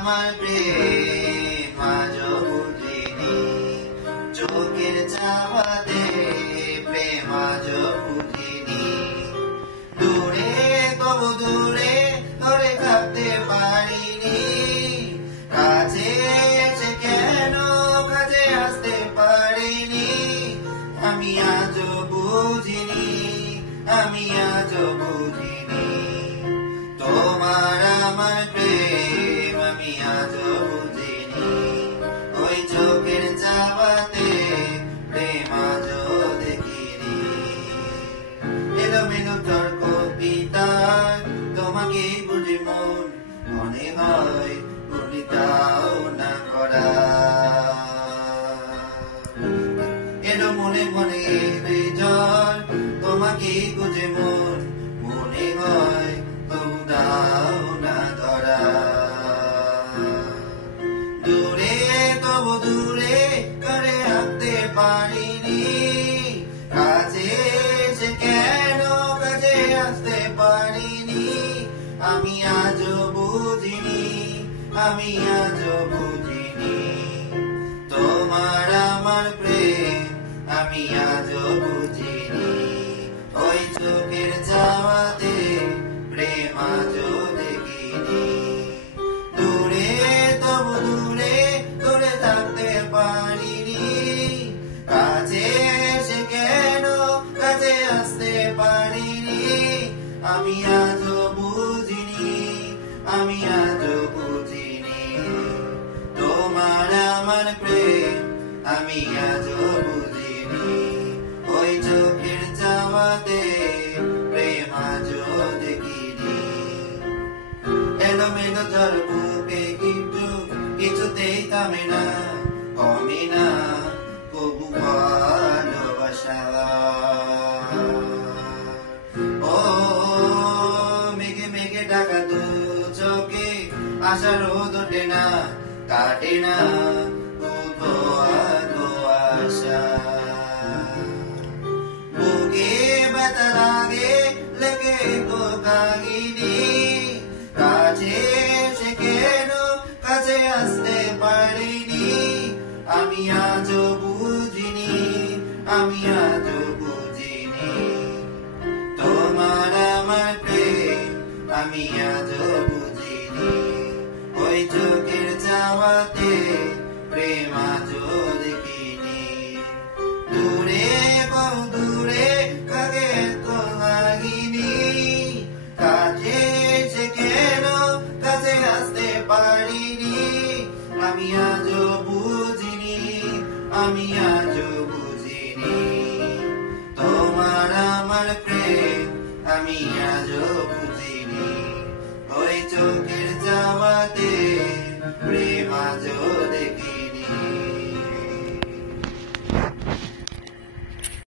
আমার প্রেম আজও বুঝিনি, চোখের চাওয়াতে প্রেম আজও বুঝিনি। দূরে তবু দূরে ধরে থাকতে পারিনি, কাছে এসে কেন কাছে আসতে পারিনি। আমি আজও বুঝিনি, আমি আজও বুঝিনি তোমার আমার প্রেম, আমি আজও বুঝিনি। ওই চোখের চাওয়াতে প্রেম আজও দেখিনি। এলোমেলো তর্ক বিতার তোমাকে বুঝি মন, মনে হয় পূর্ণিতাও না করা। এলো মনে মনে এলে জ্বর, তোমাকে খুঁজে মন, মনে হয় তবু দাও না ধরা। দূরে তবু দূরে করে রাখতে পারিনি, কাছে এসে কেন কাছে আসতে পারিনি। আমি আজও বুঝিনি, আমি আজও বুঝিনি তোমার আমার প্রেম, আমি আজও বুঝিনি। ওই চোখের চাওয়াতে প্রেম আজও দেখিনি। দূরে তবু দূরে দূরে থাকতে পারিনি, কাছে এসে কেন কাছে আসতে পারিনি। আমি আজও বুঝিনি, আমি আজও বুঝিনি তোমার আমার প্রেম, আমি আজও বুঝিনি। ওই চোখের চাওয়াতে প্রেম আজও দেখিনি। এলোমেলো ঝড় বুকে কিন্তু কিছুতেই থামে না, কমে না কবু ভালোবাসা। ও মেঘে মেঘে ঢাকা দু চোখে আশা রোদ ওঠে না, কাটে না আশা। বুকে ব্যথা লাগে লেগে কাহিনী, কাছে এসে কেন কাছে আসতে পারিনি। আমি আজও বুঝিনি, আমি আজও বুঝিনি তোমার আমার প্রেম, আমি আজও বুঝিনি। ওই চোখের চাওয়াতে প্রেম আজও দেখিনি। দূরে বহু দূরে কাকে তো লাগিনি, কাছে এসে কেন কাছে আসতে পারিনি। আমি আজও বুঝিনি, আমি আজও বুঝিনি তোমার আমার প্রেম, আমি আজও বুঝিনি। ওই চোখের চাওয়াতে প্রেম আজও